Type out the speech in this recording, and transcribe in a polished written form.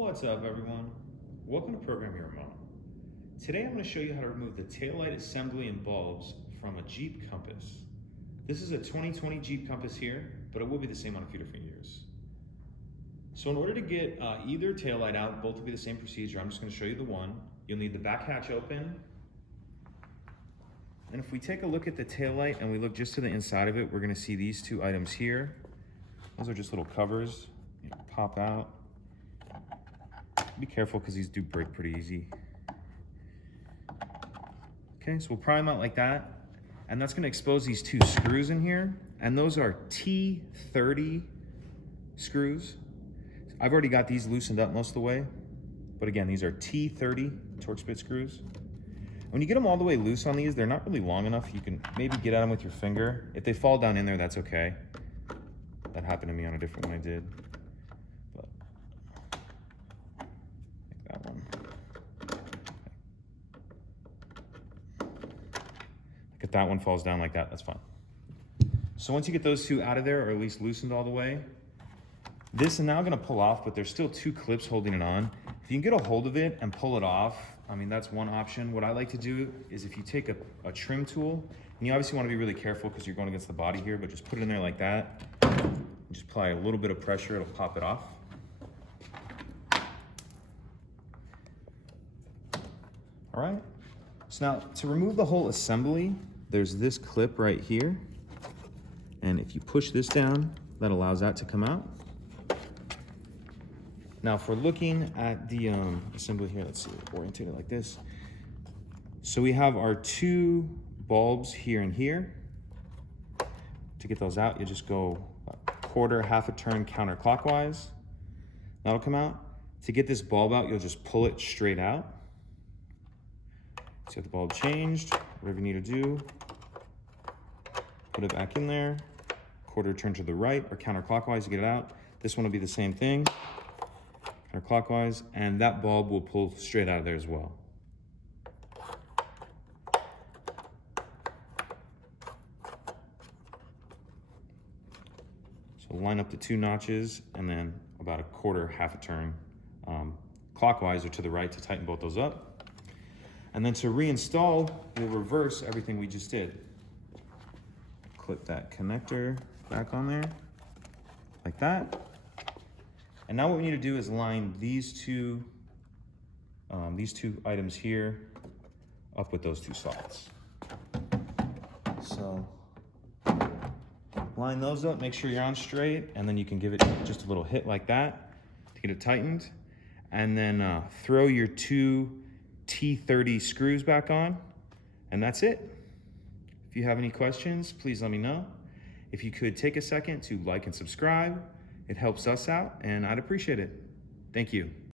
What's up, everyone? Welcome to Program Your Mom. Today I'm going to show you how to remove the taillight assembly and bulbs from a Jeep Compass. This is a 2020 Jeep Compass here, but it will be the same on a few different years. So in order to get either taillight out, both will be the same procedure. I'm just going to show you the one. You'll need the back hatch open. And if we take a look at the taillight and we look just to the inside of it, we're going to see these two items here. Those are just little covers. You pop out. Be careful because these do break pretty easy. Okay, so we'll pry them out like that. And that's going to expose these two screws in here. And those are T30 screws. I've already got these loosened up most of the way. But again, these are T30 Torx bit screws. When you get them all the way loose on these, they're not really long enough. You can maybe get at them with your finger. If they fall down in there, that's okay. That happened to me on a different one I did. But like that one. Like if that one falls down like that, that's fine. So once you get those two out of there, or at least loosened all the way, this is now gonna pull off, but there's still two clips holding it on. If you can get a hold of it and pull it off, I mean, that's one option. What I like to do is if you take a trim tool, and you obviously wanna be really careful because you're going against the body here, but just put it in there like that. And just apply a little bit of pressure, it'll pop it off. All right, so now to remove the whole assembly, there's this clip right here. And if you push this down, that allows that to come out. Now, if we're looking at the assembly here, let's see, orientate it like this. So we have our two bulbs here and here. To get those out, you just go a quarter, half a turn counterclockwise. That'll come out. To get this bulb out, you'll just pull it straight out. So you have the bulb changed, whatever you need to do. Put it back in there. Quarter turn to the right or counterclockwise to get it out. This one will be the same thing. Counterclockwise, and that bulb will pull straight out of there as well. So line up the two notches and then about a quarter, half a turn clockwise or to the right to tighten both those up. And then to reinstall, we'll reverse everything we just did. Clip that connector back on there, like that. And now what we need to do is line these two items here up with those two slots. So line those up, make sure you're on straight, and then you can give it just a little hit like that to get it tightened. And then throw your two T30 screws back on, and that's it. If you have any questions, please let me know. If you could take a second to like and subscribe, it helps us out, and I'd appreciate it. Thank you.